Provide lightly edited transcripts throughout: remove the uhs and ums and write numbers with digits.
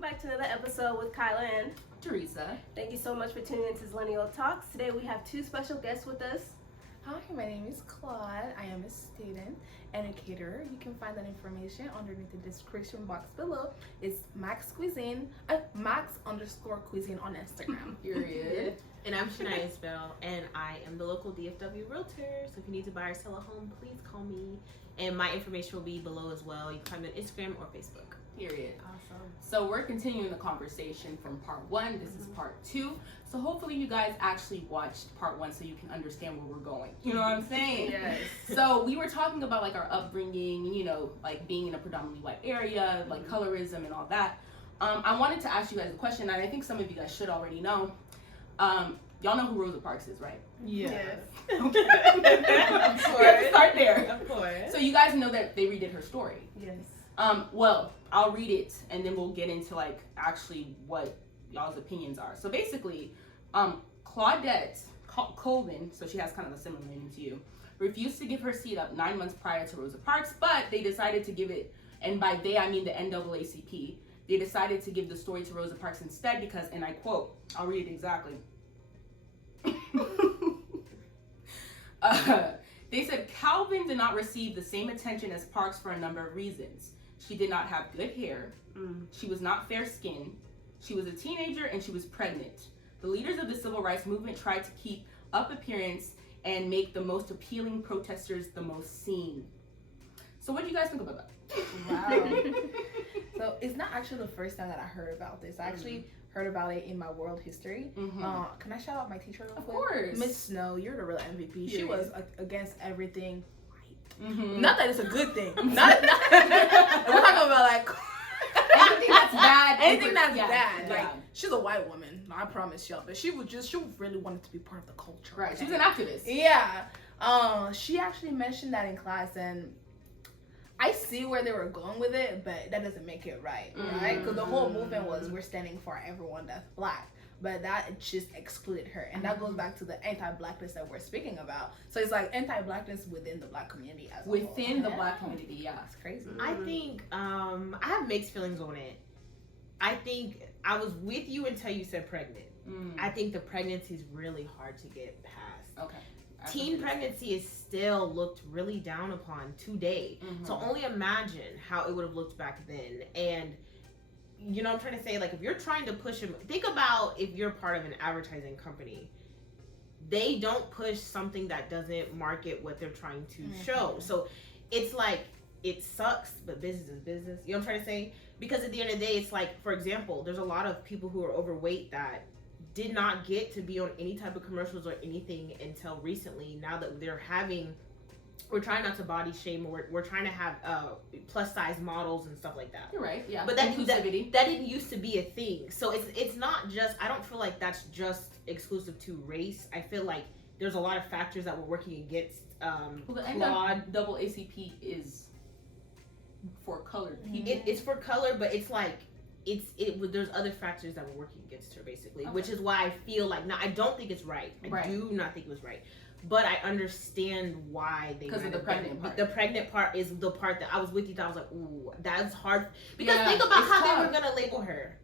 welcome back to another episode with Kyla and Teresa. Thank you so much for tuning into Zillennial Talks. Today we have two special guests with us. Hi, my name is Claude. I am a student and a caterer. You can find that information underneath the description box below. It's Max Cuisine, Max_Cuisine on Instagram. Period. And I'm Shania Isbell, and I am the local DFW realtor. So if you need to buy or sell a home, please call me. And my information will be below as well. You can find me on Instagram or Facebook. Period. Awesome. So we're continuing the conversation from part 1. This is part 2. So hopefully you guys actually watched part 1 so you can understand where we're going. You know what I'm saying? Yes. So we were talking about like our upbringing, you know, like being in a predominantly white area, like colorism and all that. I wanted to ask you guys a question, and I think some of you guys should already know. Y'all know who Rosa Parks is, right? Yes. Okay. Of course. Start there. Of course. So you guys know that they redid her story. Yes. Well, I'll read it and then we'll get into like actually what y'all's opinions are. So basically, Claudette Colvin, so she has kind of a similar name to you, refused to give her seat up 9 months prior to Rosa Parks, but they decided to give it, and by they I mean the NAACP, they decided to give the story to Rosa Parks instead because, and I quote, I'll read it exactly. They said Calvin did not receive the same attention as Parks for a number of reasons. She did not have good hair. She was not fair-skinned. She was a teenager and she was pregnant. The leaders of the civil rights movement tried to keep up appearance and make the most appealing protesters the most seen. So what do you guys think about that? Wow. So it's not actually the first time that I heard about this. I actually heard about it in my world history. Can I shout out my teacher real quick? Of course. Miss Snow, you're the real MVP. She was against everything white. Mm-hmm. Not that it's a good thing. Not we're talking about like Anything that's bad. anything that's yeah, bad. yeah. Like she's a white woman, I promise y'all. But she really wanted to be part of the culture. Right. Okay? She was an activist. Yeah. She actually mentioned that in class, and I see where they were going with it, but that doesn't make it right, right? Because the whole movement was we're standing for everyone that's black, but that just excluded her, and that goes back to the anti-blackness that we're speaking about. So it's like anti-blackness within the black community as well. Within the black community, yeah. It's crazy. I think I have mixed feelings on it. I think I was with you until you said pregnant. I think the pregnancy is really hard to get past. Okay. Teen pregnancy is still looked really down upon today. So only imagine how it would have looked back then. And you know what I'm trying to say? Like if you're trying to push them, think about if you're part of an advertising company. They don't push something that doesn't market what they're trying to show. So it's like, it sucks, but business is business. You know what I'm trying to say? Because at the end of the day, it's like, for example, there's a lot of people who are overweight that did not get to be on any type of commercials or anything until recently. Now that we're trying not to body shame, or we're trying to have plus size models and stuff like that. You're right, yeah. But that inclusivity. That didn't used to be a thing. So it's not just, I don't feel like that's just exclusive to race. I feel like there's a lot of factors that were working against Well, the NAACP is for colored people. It's for color, but it's like there's other factors that were working against her, basically, which is why I feel like, now I don't think it's right. I do not think it was right, but I understand why they, because of the pregnant part. The pregnant part is the part that I was with you. That I was like, ooh, that's hard, because think about how they were gonna label her.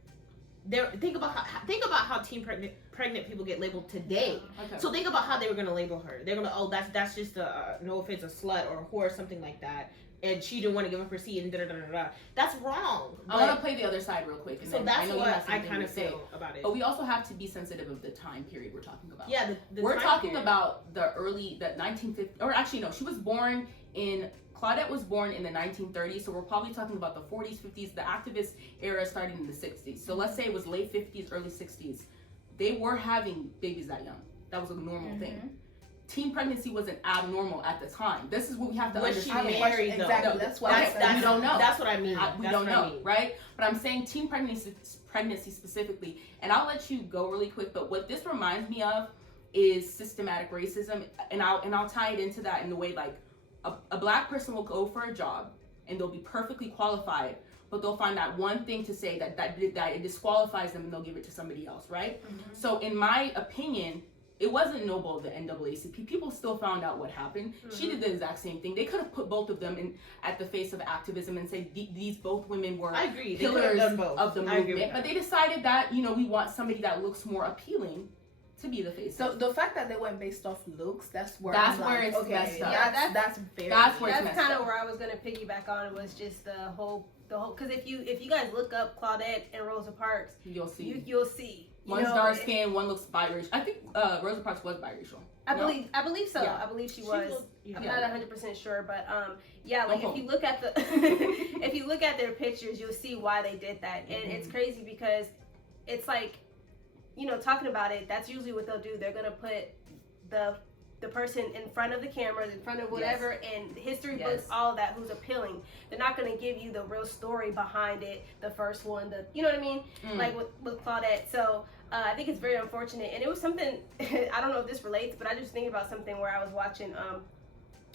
Think about how teen pregnant people get labeled today. Okay. So think about how they were gonna label her. They're gonna, that's just a no offense, a slut or a whore or something like that. And she didn't want to give up her seat and da-da-da-da-da. That's wrong. I want to play the other side real quick. And so then that's I know what I kind of feel about it. But we also have to be sensitive of the time period we're talking about. Yeah, we're talking about the 1950s, or actually no, Claudette was born in the 1930s, so we're probably talking about the 40s, 50s, the activist era starting in the 60s. So let's say it was late 50s, early 60s. They were having babies that young. That was a normal thing. Teen pregnancy wasn't abnormal at the time. This is what we have to understand. Exactly. No, that's why we don't know. That's what I mean. We don't know, right? But I'm saying teen pregnancy specifically, and I'll let you go really quick. But what this reminds me of is systematic racism, and I'll tie it into that in the way like a black person will go for a job and they'll be perfectly qualified, but they'll find that one thing to say that it disqualifies them, and they'll give it to somebody else, right? So in my opinion, it wasn't noble of the NAACP. People still found out what happened. She did the exact same thing. They could have put both of them in at the face of activism and said these both women were I agree. pillars of the I agree with movement. But they decided that, you know, we want somebody that looks more appealing to be the face. So the fact that they went based off looks, that's where That's I'm where like, it's okay, messed up. Yeah, that's very. That's where it's That's messed kind of up. where I was gonna piggyback on. Was just the whole because if you guys look up Claudette and Rosa Parks, You'll see. you'll see. One's dark skinned, one looks biracial. I think Rosa Parks was biracial. I believe so. Yeah. I believe she was. Yeah. I'm not 100% sure, but yeah, like No if you look at the if you look at their pictures, you'll see why they did that, and it's crazy because it's like, you know, talking about it, that's usually what they'll do. They're gonna put the person in front of the cameras, in front of whatever, and history books, all of that, who's appealing. They're not gonna give you the real story behind it. The first one, you know what I mean? Like with Claudette. So I think it's very unfortunate, and it was something I don't know if this relates, but I just think about something where I was watching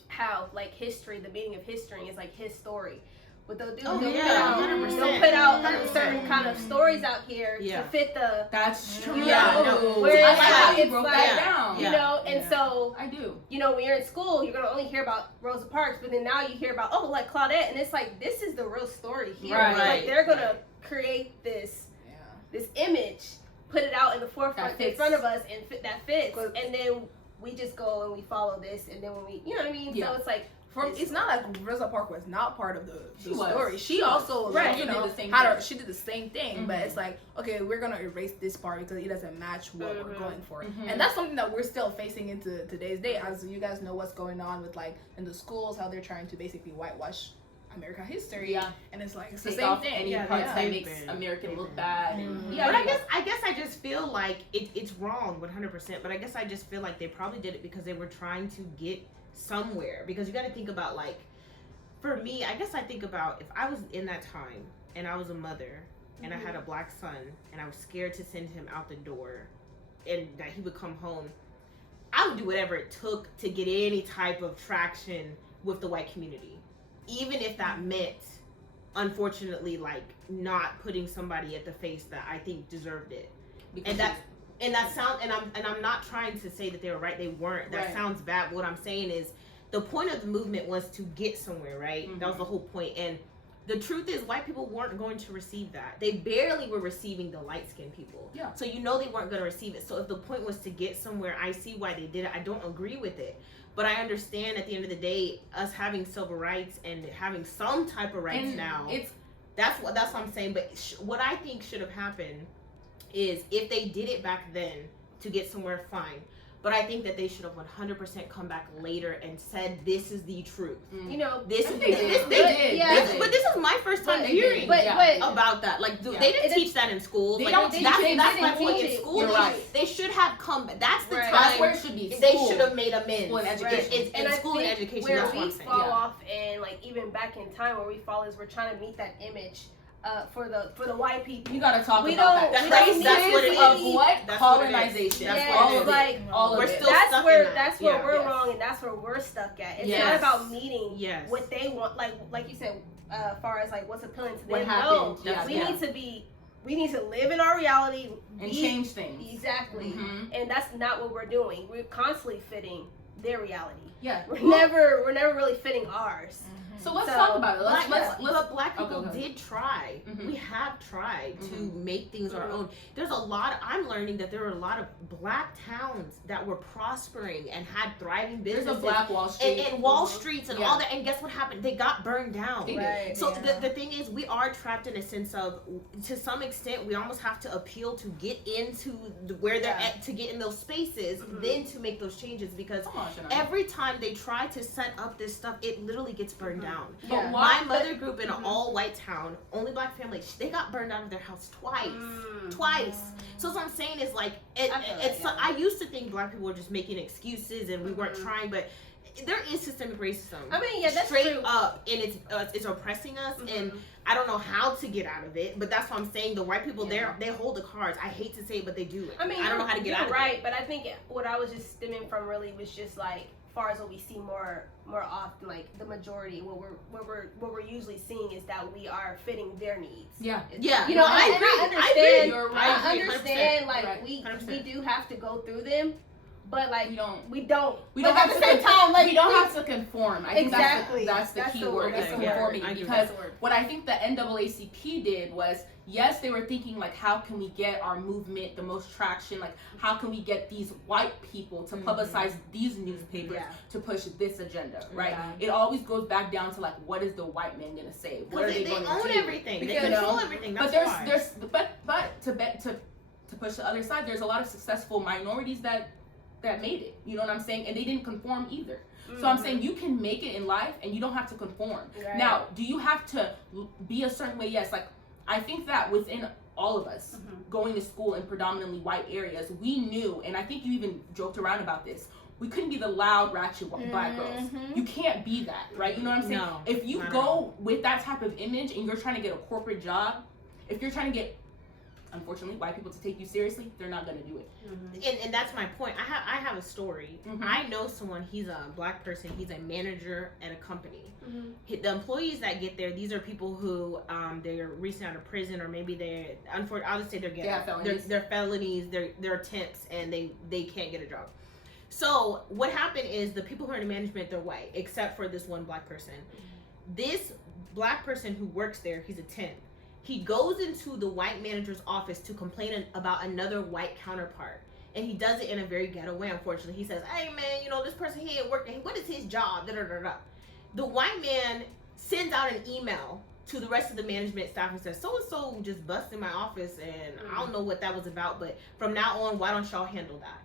how like history, the meaning of history is like his story. What they'll do, they'll put out certain kind of stories out here to fit the. That's true. Yeah, no. Where I like how you it's broke like, that down. you know, and so I do. you know, when you're in school, you're gonna only hear about Rosa Parks, but then now you hear about like Claudette, and it's like this is the real story here. Right. Like they're gonna create this image, put it out in the forefront in front of us, and that fits, and then we just go and we follow this, and then when we, you know what I mean? So it's like. It's not like Rosa Parks was not part of the story. She was. also, like, you She did know, the same she did the same thing. But it's like, okay, we're gonna erase this part because it doesn't match what we're going for, and that's something that we're still facing into today's day. As you guys know, what's going on with like in the schools, how they're trying to basically whitewash American history. And it's like it's the same thing. Any parts that makes American look bad. But I guess I just feel like it's wrong 100%. But I guess I just feel like they probably did it because they were trying to get somewhere, because you got to think about, like, for me, I guess I think about if I was in that time and I was a mother and I had a black son and I was scared to send him out the door and that he would come home, I would do whatever it took to get any type of traction with the white community, even if that meant, unfortunately, like not putting somebody at the face that I think deserved it. Because I'm not trying to say that they were right. They weren't. That sounds bad. But what I'm saying is, the point of the movement was to get somewhere, right? That was the whole point. And the truth is, white people weren't going to receive that. They barely were receiving the light-skinned people. Yeah. So you know they weren't going to receive it. So if the point was to get somewhere, I see why they did it. I don't agree with it. But I understand at the end of the day, us having civil rights and having some type of rights now, that's what I'm saying. But what I think should have happened is if they did it back then to get somewhere, fine. But I think that they should have 100% come back later and said, this is the truth. You know, this But this is my first time hearing about that. Like, they didn't teach that in schools. They like, don't teach it. That's my They point. didn't In teach school, You're right. they should have come back. That's the time. That's where it should be. They should have made amends. School and education. And school and education. Where That's we what I'm saying. fall off, and like even back in time, where we fall is we're trying to meet that image for the white people. You gotta talk We about don't- that. we don't Traces need what it of is. what? That's what it is. Colonization. That's Yeah, what it is. like all of We're it. still stuck in that. That's where Yeah. we're Yes. wrong, and that's where we're stuck at. It's Yes. not about meeting Yes. what they want, like you said, far as like what's appealing to them. What happened. No, we need to live in our reality And change things. Exactly, Mhm. and that's not what we're doing. We're constantly fitting their reality. Yeah. We're never really fitting ours. So let's talk about it. Let's Black people okay. did try. Mhm. We have tried to make things our own. There's a lot. I'm learning that there are a lot of black towns that were prospering and had thriving businesses. There's a Black Wall Street. and Wall Streets and all that. And guess what happened? They got burned down. They did. Right. So the thing is, we are trapped in a sense of, to some extent, we almost have to appeal to get into where they're at, to get in those spaces, then to make those changes. Because every time they try to set up this stuff, it literally gets burned down. Yeah. My mother grew up in an all-white town, only black family. They got burned out of their house twice. So what I'm saying is, like, I used to think black people were just making excuses and we weren't trying, but there is systemic racism. I mean, yeah, that's straight true. up, and it's oppressing us, and I don't know how to get out of it. But that's what I'm saying. The white people there, they hold the cards. I hate to say it, but they do it. I mean, I don't know how to get out of right, it. but I think what I was just stemming from really was just like, far as what we see more often, like the majority, what we're usually seeing is that we are fitting their needs. Yeah. Yeah. You know, I agree. I understand. You're right. I understand. 100%. Like Right. we 100%. do have to go through them, but like we don't we don't have at the same time, like we don't have to conform. I think Exactly. that's the That's key the word, word. is That's the conforming. word. Because That's the word. what I think the NAACP did was, yes, they were thinking like, how can we get our movement the most traction? Like, how can we get these white people to publicize these newspapers Yeah. to push this agenda, right? Yeah. It always goes back down to like, what is the white man gonna say? What are Because they they going to own do? everything. They Because, control everything. That's But why. but to push the other side, there's a lot of successful minorities that made it. You know what I'm saying? And they didn't conform either. So I'm saying you can make it in life and you don't have to conform. Right. Now, do you have to be a certain way? Yes. Like, I think that within all of us going to school in predominantly white areas, we knew, and I think you even joked around about this, we couldn't be the loud, ratchet black girls. You can't be that, right? You know what I'm saying? No, if you not at go all. with that type of image and you're trying to get a corporate job, if you're trying to get, unfortunately, white people to take you seriously, they're not going to do it. And that's my point. I have a story. I know someone. He's a black person. He's a manager at a company. The employees that get there, these are people who they're recently out of prison, or maybe they're I'll just say they're getting felonies. they're felonies. They're temps, and they can't get a job. So what happened is the people who are in management, they're white, except for this one black person. This black person who works there, he's a temp. He goes into the white manager's office to complain about another white counterpart. And he does it in a very ghetto way, unfortunately. He says, hey, man, this person here working. What is his job? Da, da, da, da. The white man sends out an email to the rest of the management staff and says, so-and-so just busted my office, and I don't know what that was about, but from now on, why don't y'all handle that?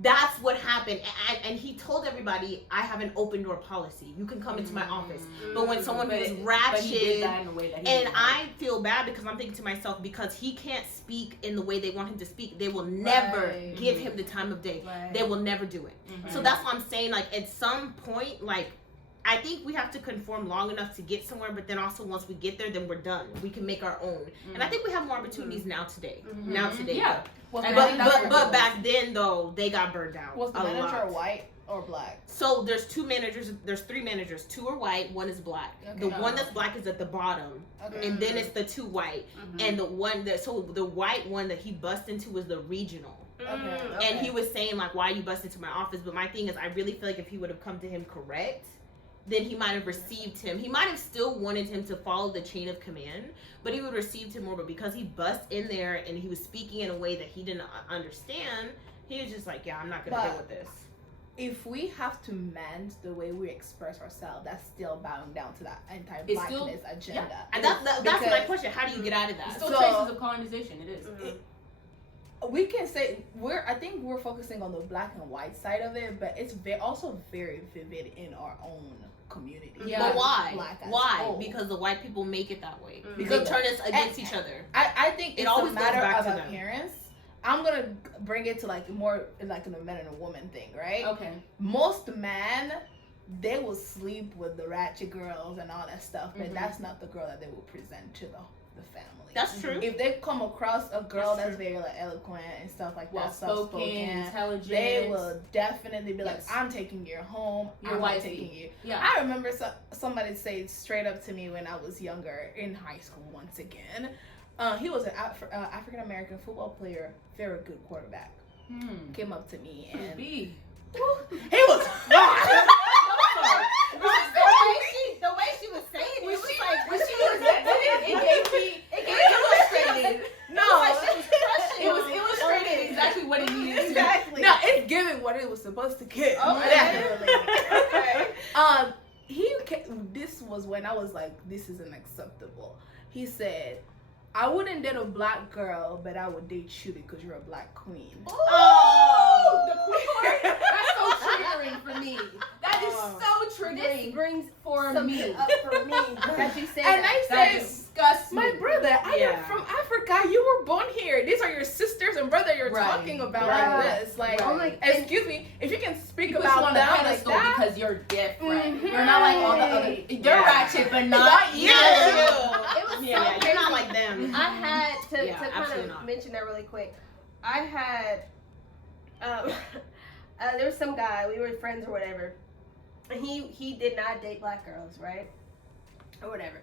That's what happened. And he told everybody, I have an open door policy. You can come into my office. But when someone was ratchet, he did that in a way that he and didn't I feel bad because I'm thinking to myself, because he can't speak in the way they want him to speak, they will never give him the time of day. They will never do it. So that's what I'm saying. Like, at some point, like, I think we have to conform long enough to get somewhere, but then also once we get there, then we're done. We can make our own. And I think we have more opportunities now today. Yeah. But back then, though, they got burned down. Was the manager white or black? So there's three managers. Two are white, one is black. Okay. The one that's black is at the bottom. Okay. And then it's the two white. And the white one that he busted into was the regional. Okay. And he was saying, like, why you busted into my office? But my thing is, I really feel like if he would have come to him correct, then he might have received him. He might have still wanted him to follow the chain of command, but he would have received him more. But because he bust in there and he was speaking in a way that he didn't understand, he was just like, yeah, I'm not going to deal with this. If we have to mend the way we express ourselves, that's still bowing down to that anti-blackness agenda. Yeah. And that's my question. How do you get out of that? It's still traces of colonization. It is. We can say I think we're focusing on the black and white side of it, but it's also very vivid in our own community. Yeah. But why? Black as Why? whole. Because the white people make it that way. Because They turn us against each other. I think It it's always a goes matter back of to them. appearance. I'm gonna bring it to like more like a man and a woman thing, right? Okay. Most men, they will sleep with the ratchet girls and all that stuff, but that's not the girl that they will present to the family. That's true. If they come across a girl that's very like eloquent and stuff like that, Well-spoken, intelligent, they will definitely be like, I'm taking you home. I'm not taking you. Yeah. I remember somebody say straight up to me when I was younger in high school once again. He was an African American football player, very good quarterback. Came up to me and he was The way she was saying it, was like when she was it gave illustrated. no, It was illustrated exactly what it needed to. exactly. no, it's giving what it was supposed to give. Okay. Definitely. Okay. This was when I was like, this isn't acceptable. He said, I wouldn't date a black girl, but I would date you because you're a black queen. Oh, the queen part? That's so triggering for me. That is so triggering. This brings for something me. up for me that you say And that. I That said, disgusts me. my brother, I am Yeah. from Africa. You were born here. These are your sisters and brother you're Right. talking about Right. like this. Like, I'm like, excuse me, if you can speak You put you about on the them like pedestal that. because you're different. Mhm. You're not like all the other. You're ratchet, but not you. It was so Yeah, crazy. you're not like them. I had to Yeah, kind absolutely of not. mention that really quick. I had there was some guy, we were friends or whatever, and he did not date black girls, right, or whatever.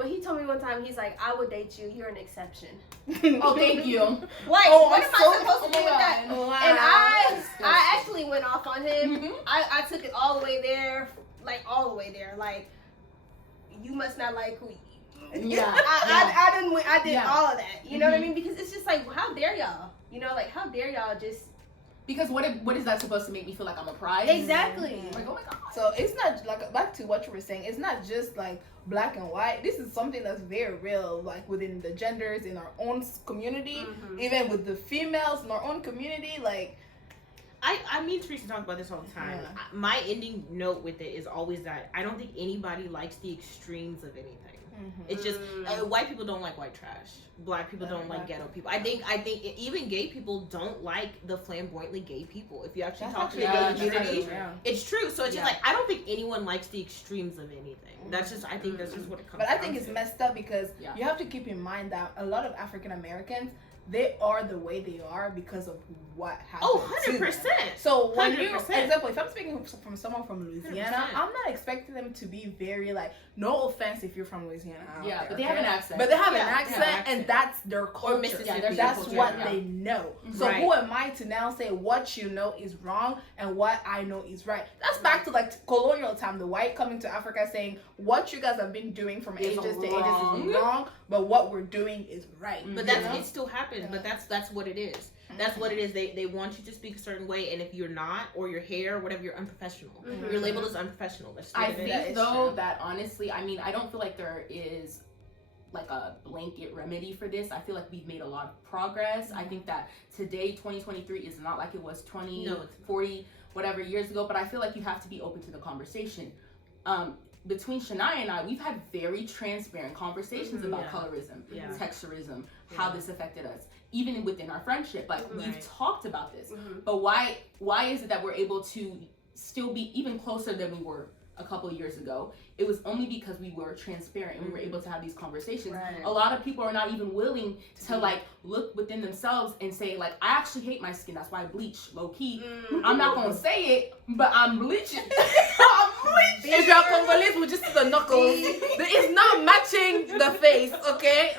But he told me one time, he's like, I would date you. You're an exception. Oh, thank you. Like, Oh, what I'm am so- I supposed to do with that? Wow. And I actually went off on him. Mhm. I took it all the way there, like all the way there. Like, you must not like who. Yeah. I did Yeah. all of that. You know what I Mhm. mean? Because it's just like, how dare y'all? You know, like how dare y'all just Because what is that supposed to make me feel like I'm a prize? exactly. Like, oh my god. So it's not like, back to what you were saying, it's not just like black and white. This is something that's very real, like within the genders in our own community, Mhm. even with the females in our own community. Like, I mean, Teresa talk about this all the time. Yeah. My ending note with it is always that I don't think anybody likes the extremes of anything. It's just white people don't like white trash. Black people don't like ghetto people. I think even gay people don't like the flamboyantly gay people. If you actually That's talk to the actually gay community, true, yeah. it's true. So it's Yeah. just like I don't think anyone likes the extremes of anything. That's just I think that's just what it comes. But I down think it's to. messed up because Yeah. you have to keep in mind that a lot of African Americans, they are the way they are because of what happened. Oh, to them. 100%. So when you, 100%. example, if I'm speaking from someone from Louisiana, 100%. I'm not expecting them to be very like, no offense if you're from Louisiana. out Yeah, there, but they have okay? an accent. But they have Yeah, an they have accent, an accent. and that's their culture. Mississippi. Yeah, That's culture, what yeah. they know. So Right. who am I to now say what you know is wrong and what I know is right? That's back to like colonial time, the white coming to Africa saying what you guys have been doing from Is ages to ages wrong. is wrong, but what we're doing is right. But you that's know? it still happens. But that's what it is. That's what it is. They want you to speak a certain way, and if you're not, or your hair, or whatever, you're unprofessional. Mhm. You're labeled as unprofessional. That's just I what it is. That think is though true. that honestly, I mean, I don't feel like there is like a blanket remedy for this. I feel like we've made a lot of progress. I think that today 2023 is not like it was 20, No, it's 40 whatever years ago, but I feel like you have to be open to the conversation. Between Shania and I, we've had very transparent conversations about Yeah. colorism, Yeah. texturism, how Yeah. this affected us, even within our friendship. Like we've Right. talked about this. Mhm. But why is it that we're able to still be even closer than we were a couple of years ago? It was only because we were transparent and we were able to have these conversations. Right. A lot of people are not even willing to like look within themselves and say like, I actually hate my skin, that's why I bleach low key. Mhm. I'm not gonna say it, but I'm bleaching. I'm bleaching. If you're Congolese, we just see the knuckles. It's not matching the face, okay?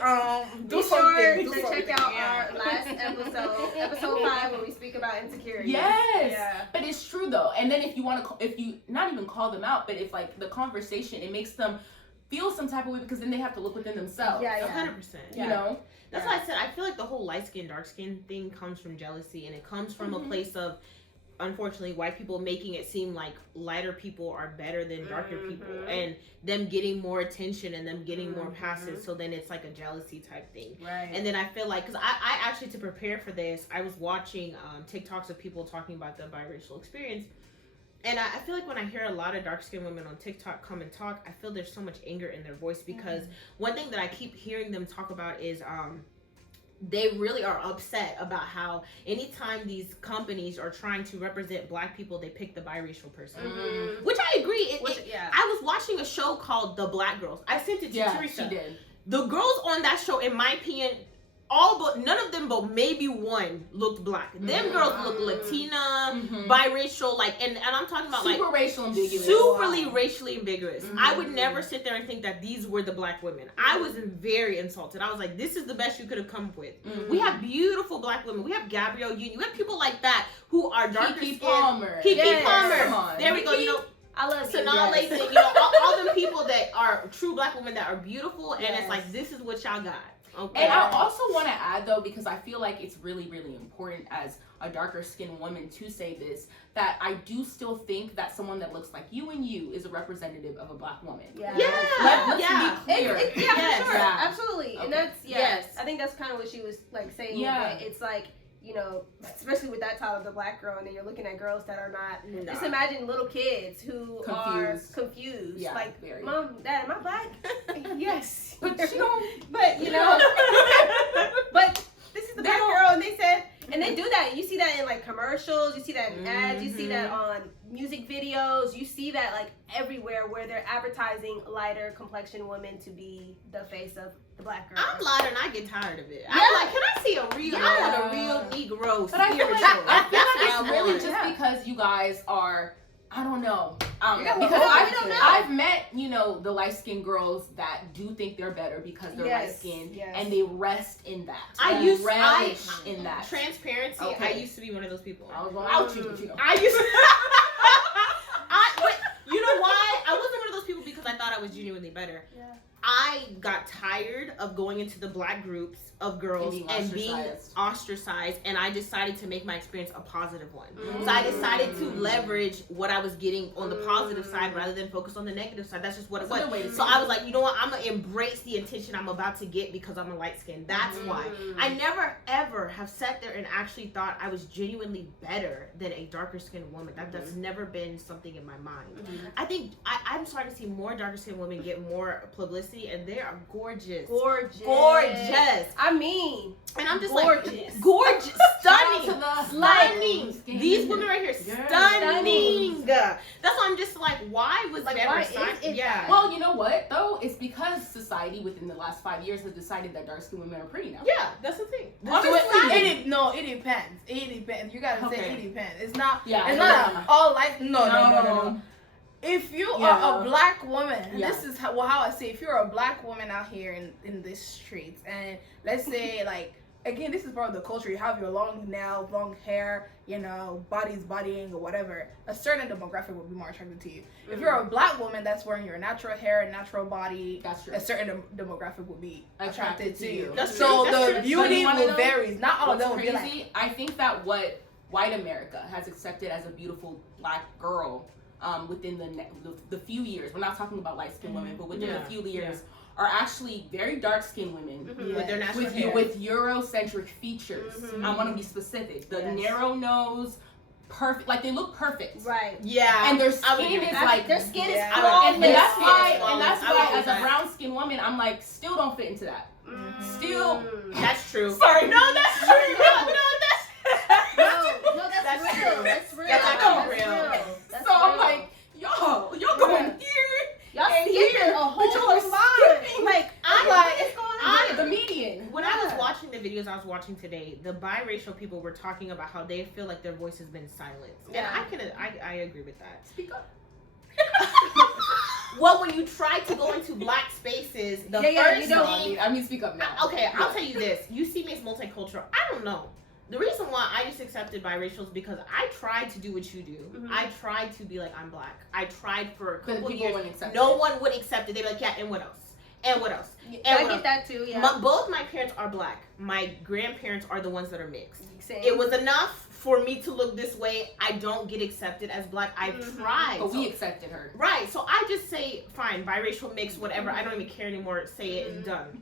Do Be something. sure Do to something. check out Yeah. our last episode, episode 5, where we speak about insecurity. Yes. Yeah. But it's true though. And then if you want to, if you not even call them out, but if like the conversation, it makes them feel some type of way because then they have to look within themselves. Yeah, 100%. You know? That's why I said I feel like the whole light skin, dark skin thing comes from jealousy, and it comes from a place of, unfortunately, white people making it seem like lighter people are better than darker people, and them getting more attention and them getting more passes. So then it's like a jealousy type thing. Right. And then I feel like, because I actually, to prepare for this, I was watching TikToks of people talking about the biracial experience. And I feel like when I hear a lot of dark-skinned women on TikTok come and talk, I feel there's so much anger in their voice, because one thing that I keep hearing them talk about is they really are upset about how anytime these companies are trying to represent black people, they pick the biracial person. Mhm. Which I agree. Yeah. I was watching a show called The Black Girls. I sent it to Yeah, Teresa. she did. The girls on that show, in my opinion, none of them but maybe one looked black. Them girls look Latina, biracial, like, and I'm talking about super like racial ambiguous. superly racially ambiguous. I would never sit there and think that these were the black women. I was very insulted. I was like, this is the best you could have come up with. We have beautiful black women. We have Gabrielle Union. We have people like that who are darker Kiki skinned. Palmer. Kiki Yes. Palmer. Come on. There we go. You know, I love you. Sanaa Yes. Lathan, you know, all them people that are true black women that are beautiful, and it's like, this is what y'all got. Okay. And I also want to add though, because I feel like it's really, really important as a darker skinned woman to say this, that I do still think that someone that looks like you and you is a representative of a black woman. Yeah. Let's Yeah. be clear. Yeah, Yes. for sure. Yeah. Absolutely. And Okay. that's, Yes. I think that's kind of what she was like saying. Yeah. But it's like, you know, especially with that title, the black girl, and then you're looking at girls that are not. Nah. Just imagine little kids who are Confused. confused. Yeah, like, very. Mom, Dad, am I black? Yes. But you don't. But, you know, but this is the They black don't- girl, and they said, and they do that. You see that in like commercials, you see that in ads, you see that on music videos, you see that like everywhere where they're advertising lighter complexion women to be the face of the black girl. I'm lighter and I get tired of it. Yeah. I'm like, can I see a real, Yeah. I want a real Negro But I feel spiritual. like, That's what I it's really want. just because you guys are I don't know. You got Because the- we don't know. I've met, you know, the light-skinned girls that do think they're better because they're Yes, light-skinned, yes. and they rest in that. I They used- relish in that. Transparency. Okay. I used to be one of those people. I was going out you, but you know. I used to. But you know why? I wasn't one of those people because I thought I was genuinely better. Yeah. I got tired of going into the black groups of girls and being ostracized, and I decided to make my experience a positive one. So I decided to leverage what I was getting on the positive side rather than focus on the negative side. That's just what it was. So I was like, you know what? I'm gonna embrace the attention I'm about to get because I'm a light skin. That's why. I never ever have sat there and actually thought I was genuinely better than a darker skinned woman. That's never been something in my mind. I think I'm starting to see more darker skinned women get more publicity, and they are gorgeous. Gorgeous. I mean, and I'm just Gorgeous. like, gorgeous, stunning, Stunning. These women right here, stunning. That's why I'm just like, why was Like, never why signed? is it Yeah. Well, you know what though? It's because society within the last 5 years has decided that dark-skinned women are pretty now. Yeah, that's the thing. It depends. It depends. You gotta say Okay. it depends. It's not. Yeah, It's I not know. all like no. If you Yeah. are a black woman, Yeah. this is how I say. If you're a black woman out here in the streets, and let's say like again, this is part of the culture. You have your long nails, long hair, you know, bodying or whatever. A certain demographic will be more attracted to you. If you're a black woman that's wearing your natural hair and natural body, That's true. a certain demographic will be attracted to you. That's So true. That's the true. beauty So you wanna will know vary. Not all of What's them will be crazy? like. I think that what white America has accepted as a beautiful black girl within the few years, we're not talking about light-skinned women, but within the few years, are actually very dark-skinned women With their natural hair. with Eurocentric features. I want to be specific. The narrow nose, perfect, like they look perfect. Right. Yeah. And their I would skin agree. is like, their skin is Yeah. flawless. and that's Their why, skin is and that's flawless. I why, would as agree a with brown-skinned woman, I'm like, still don't fit into that. Still, that's true. sorry, no, that's true. No, that's real. That's real. That's That's real. real. That's So I'm real. like, y'all going here. Y'all and skipping here, a whole but y'all line. skipping. Like I'm like, the median. when I was watching the videos I was watching today, the biracial people were talking about how they feel like their voice has been silenced, and I agree with that. Speak up. Well, when you try to go into black spaces, the Yeah, first you don't. thing. I mean, speak up now. Okay, I'll tell you this. You see me as multicultural. I don't know. The reason why I just accepted biracial is because I tried to do what you do. I tried to be like, I'm black. I tried for a But couple people years. wouldn't accept No it. one would accept it. They'd be like, yeah, and what else? And what else? I get that too. Yeah. Both my parents are black. My grandparents are the ones that are mixed. Same. It was enough for me to look this way. I don't get accepted as black. I've tried. But we accepted her. Right, so I just say, fine, biracial, mix, whatever. I don't even care anymore. Say it, it's done.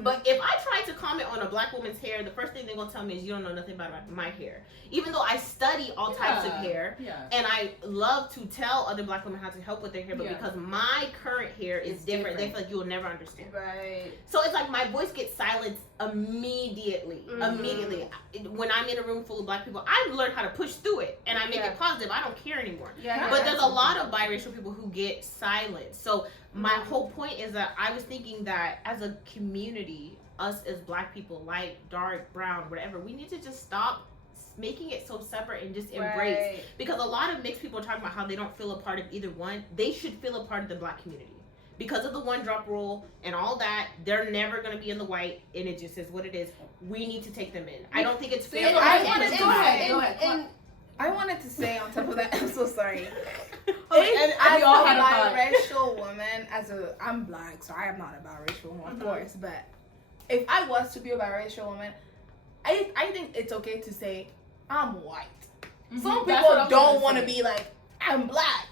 But if I try to comment on a black woman's hair, the first thing they're going to tell me is you don't know nothing about my hair. Even though I study all types of hair, and I love to tell other black women how to help with their hair, but because my current hair is different, they feel like you will never understand. Right. So it's like my voice gets silenced immediately. Immediately. When I'm in a room full of black people, I've learned how to push through it, and I make it positive. I don't care anymore. Yeah. But there's a lot of biracial people who get silenced. So my whole point is that I was thinking that as a community, us as black people, light, dark, brown, whatever, we need to just stop making it so separate and just embrace. Because a lot of mixed people are talking about how they don't feel a part of either one. They should feel a part of the black community. Because of the one drop rule and all that, they're never going to be in the white, and it just is what it is. We need to take them in. I don't think it's fair. Go ahead. I wanted to say on top of that, I'm so sorry. And As we all a had a thought. biracial woman, I'm black, so I am not a biracial woman, of course. But if I was to be a biracial woman, I think it's okay to say I'm white. Some people don't want to be like I'm black.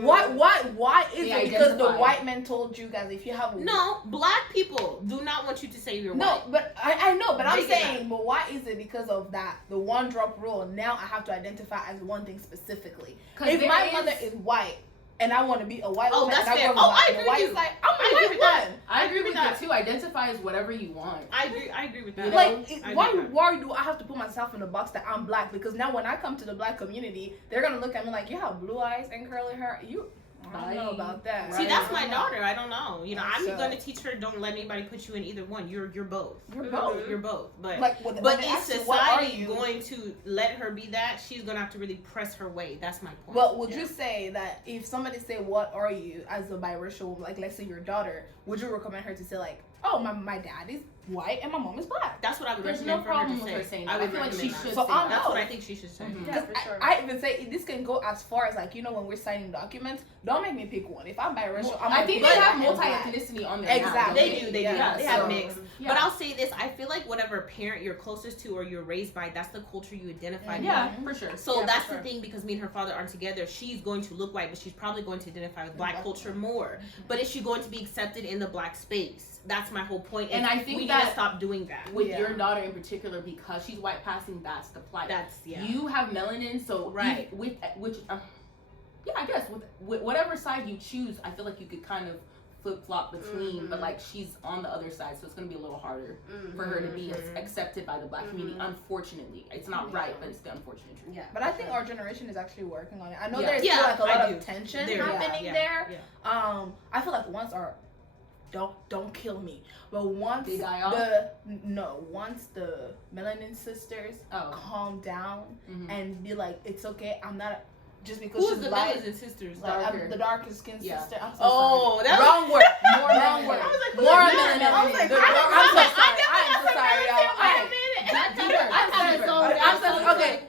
Why is it because the white men told you guys if you have No, black people do not want you to say you're white. No, but I know, but I'm They saying, but why is it because of that, the one drop rule? Now I have to identify as one thing specifically. If my mother is white and I want to be a white woman, that's and fair. I I agree with you. Like, I'm a agree white with that. woman. I agree with that. that too. Identify as whatever you want. I agree with that. Why do I have to put myself in the box that I'm black? Because now when I come to the black community, they're gonna look at me like, you have blue eyes and curly hair. I don't know about that. See, Right. that's my daughter. I don't know. You know, I'm So- going to teach her. Don't let anybody put you in either one. You're both. You're both. You're both. But Like, but when they is ask you, what are society you? going to let her be that? She's going to have to really press her way. That's my point. But would you say that if somebody say, "What are you?" as a biracial, like let's say your daughter, would you recommend her to say like, "Oh, my dad is white and my mom is black"? That's what I would There's recommend no for her problem to with say. her saying I that. would I feel like recommend she that. should So say I'm that. That's out. what I think she should say. Mhm. Yeah, Because for sure. I even say this can go as far as like, you know, when we're signing documents, don't make me pick one. If I'm biracial, I'm I gonna think pick they have black and black. multi-ethnicity on there now, Exactly. don't They do. They Yeah, do. They have so- mixed. Yeah. But I'll say this: I feel like whatever parent you're closest to or you're raised by, that's the culture you identify with. Yeah, for sure. So Yeah, that's for sure. the thing, because me and her father aren't together. She's going to look white, but she's probably going to identify with black Black. culture more. But is she going to be accepted in the black space? That's my whole point. And I think we need that to stop doing that. With Yeah. your daughter in particular, because she's white passing, that's the plight. That's yeah. You have melanin, so Right. with which, yeah, I guess with whatever side you choose, I feel like you could kind of flip flop between, but like she's on the other side, so it's gonna be a little harder for her to be accepted by the black community. Unfortunately, it's not right, but it's the unfortunate truth. Yeah. But I think our generation is actually working on it. I know Yeah. there's Yeah, still like a lot I of do. tension There, yeah, happening yeah, there. yeah. I feel like once our don't kill me, but once They die off? once the melanin sisters Oh. calm down Mhm. and be like, it's okay. I'm not just because Who's she's the black. brothers and sisters? Like, Darker. I'm the darkest skin Yeah. sister. I'm so Oh, sorry. that was- Wrong word. More Wrong melanin. word. I was like, More who's melanin. that? I was like, The- I I'm was so like, sorry. I'm so sorry, y'all. I'm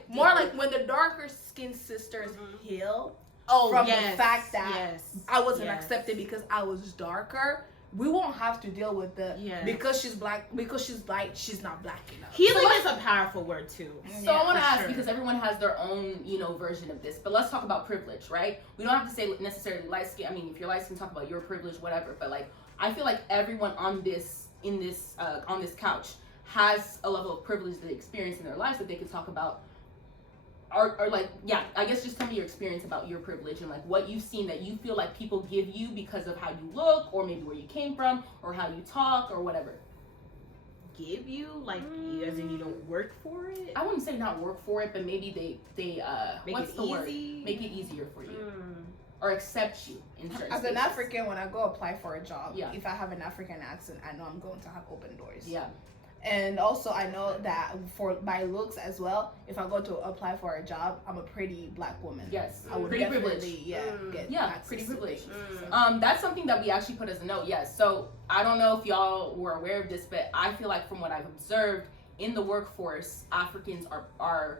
More like when the darker skinned sisters heal Oh, from yes, the fact that yes, I wasn't yes. accepted because I was darker. We won't have to deal with the Yes. because she's black, because she's white, she's not black enough. Healing is a powerful word too. So I want to for ask, sure. because everyone has their own, version of this. But let's talk about privilege, right? We don't have to say necessarily light skin. I mean, if you're light skin, talk about your privilege, whatever. But like, I feel like everyone on this couch has a level of privilege that they experience in their lives that they could talk about. Or like, yeah, I guess just tell me your experience about your privilege and like what you've seen that you feel like people give you because of how you look, or maybe where you came from, or how you talk, or whatever. Give you like as in you don't work for it. I wouldn't say not work for it, but maybe they Make what's it the word? easy. Make it easier for you, or accept you in certain As an spaces. African, when I go apply for a job, Yeah. if I have an African accent, I know I'm going to have open doors. Yeah. And also, I know that for my looks as well, if I go to apply for a job, I'm a pretty black woman. Yes. I would Pretty definitely, privilege. get Yeah, access pretty to it. privilege. Mm. That's something that we actually put as a note. Yes. So I don't know if y'all were aware of this, but I feel like from what I've observed in the workforce, Africans are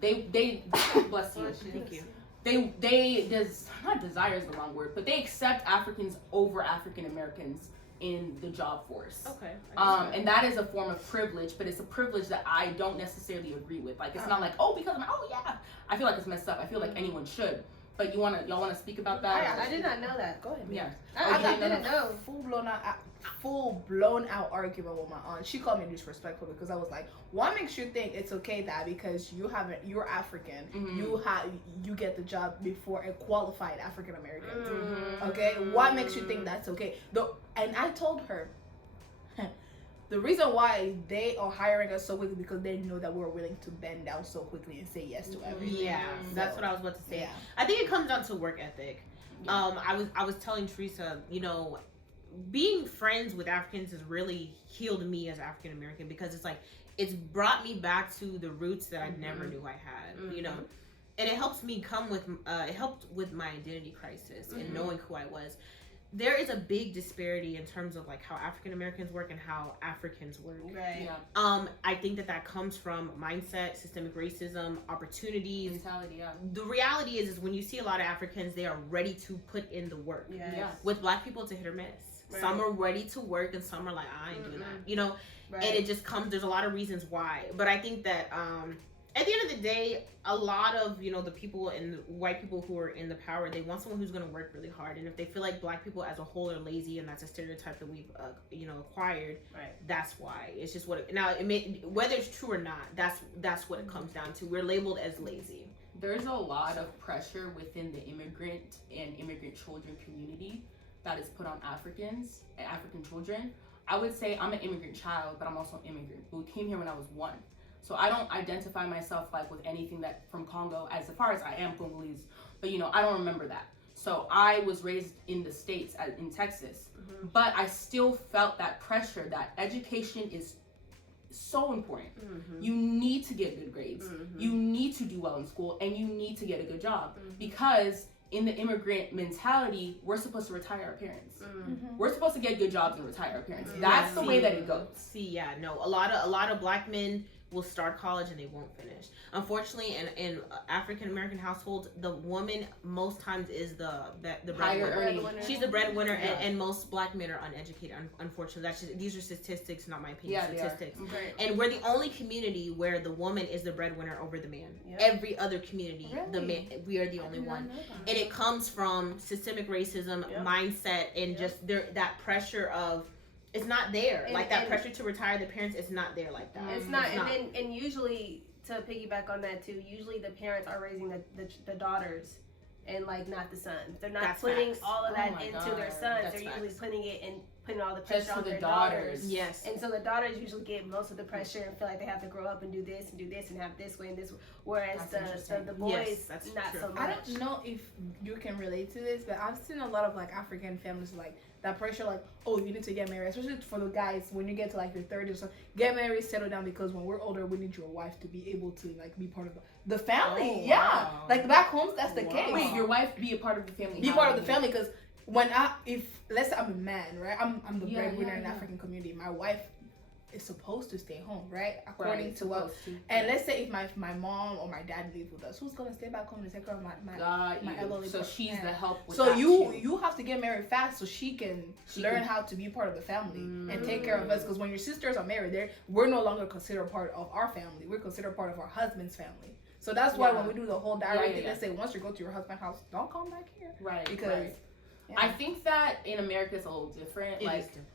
they bless you. Thank you. Not desire is the wrong word, but they accept Africans over African Americans in the job force. Okay. And that is a form of privilege, but it's a privilege that I don't necessarily agree with. Like, it's not like, oh, because yeah. I feel like it's messed up. I feel like anyone should. But y'all wanna speak about that? I did not know that. Go ahead. Yeah. I didn't know. Full blown out argument with my aunt. She called me disrespectful because I was like, what makes you think it's okay that because you're African, you get the job before a qualified African American? Okay, what makes you think that's okay? And I told her the reason why they are hiring us so quickly because they know that we're willing to bend down so quickly and say yes to everything. Yeah, that's what I was about to say. Yeah. I think it comes down to work ethic. Yeah. I was telling Teresa, being friends with Africans has really healed me as African American because it's like it's brought me back to the roots that I never knew I had. And it helps me it helped with my identity crisis and knowing who I was. There is a big disparity in terms of like how African Americans work and how Africans work. Right. Yeah. I think that comes from mindset, systemic racism, opportunities. Mentality, yeah. The reality is when you see a lot of Africans, they are ready to put in the work. Yes. Yeah. With Black people, it's a hit or miss. Right. Some are ready to work and some are like, I ain't doing that. Right. And it just comes, there's a lot of reasons why. But I think that at the end of the day, a lot of, the people and the white people who are in the power, they want someone who's going to work really hard. And if they feel like Black people as a whole are lazy, and that's a stereotype that we've, acquired, Right. that's why. It's just whether it's true or not, that's what it comes down to. We're labeled as lazy. There's a lot of pressure within the immigrant and immigrant children community that is put on African children. I would say I'm an immigrant child, but I'm also an immigrant who came here when I was 1. So I don't identify myself like with anything that from Congo as far as I am Congolese, but I don't remember that. So I was raised in the States, in Texas, but I still felt that pressure that education is so important. You need to get good grades. You need to do well in school, and you need to get a good job, because in the immigrant mentality, we're supposed to retire our parents. We're supposed to get good jobs and retire our parents. That's the way that it goes. A lot of black men will start college and they won't finish. Unfortunately, in African American households, the woman most times is the breadwinner. She's the breadwinner, and most black men are uneducated. Unfortunately, these are statistics, not my opinion. Statistics, and we're the only community where the woman is the breadwinner over the man. Every other community, the man, we are the only one, and it comes from systemic racism, mindset, and just that pressure of. It's not there. And, like that pressure to retire the parents is not there like that. It's not. And usually, to piggyback on that too, usually the parents are raising the daughters and like not the sons. They're not putting all of that into their sons. They're usually putting it and putting all the pressure on their daughters. Yes. And so the daughters usually get most of the pressure and feel like they have to grow up and do this and have this way and this way. Whereas the boys, not so much. I don't know if you can relate to this, but I've seen a lot of like African families like that pressure, like, oh, you need to get married, especially for the guys when you get to like your 30s. So get married, settle down, because when we're older, we need your wife to be able to like be part of the family. Like back home, that's the case. Wait, your wife be a part of the family? Be part of the family, because if let's say I'm a man, right? I'm the breadwinner in the African community. My wife is supposed to stay home, right? According to what. And let's say if my mom or my dad leave with us, who's gonna stay back home to take care of my elderly? So she's the help with so that you have to get married fast so she can learn how to be part of the family and take care of us. Because when your sisters are married, we're no longer considered part of our family. We're considered part of our husband's family. So that's why when we do the whole diary thing, they say once you go to your husband's house, don't come back here. Right. Because I think that in America it's a little different. It like is different.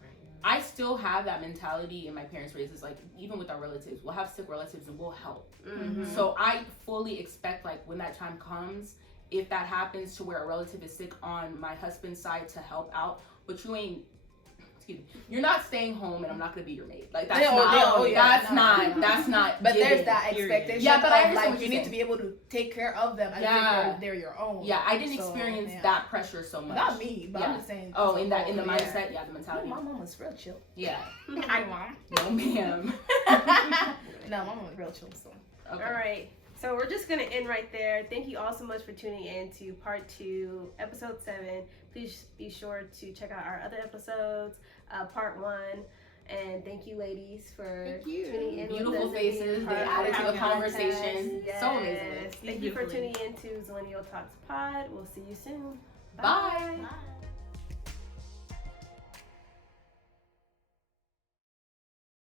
I still have that mentality in my parents' races. Like, even with our relatives, we'll have sick relatives and we'll help. So I fully expect, like, when that time comes, if that happens to where a relative is sick on my husband's side, to help out. But you're not staying home, and I'm not gonna be your maid. Like, that's that's not. But there's that expectation. Yeah, but I like you need to be able to take care of them. They're your own. Yeah, I didn't experience that pressure so much. Not me, but I'm just saying. Oh, in the mindset, the mentality. My mom was real chill. Yeah. Hi, mom. No, ma'am. No, my mom was real chill. So. Okay. All right. So we're just going to end right there. Thank you all so much for tuning in to part 2, episode 7. Please be sure to check out our other episodes, part 1. And thank you, ladies, for tuning in. Beautiful faces. They added to the conversation. Yes. So amazing. Thank you for tuning in to Zillennial Talks Pod. We'll see you soon. Bye. Bye.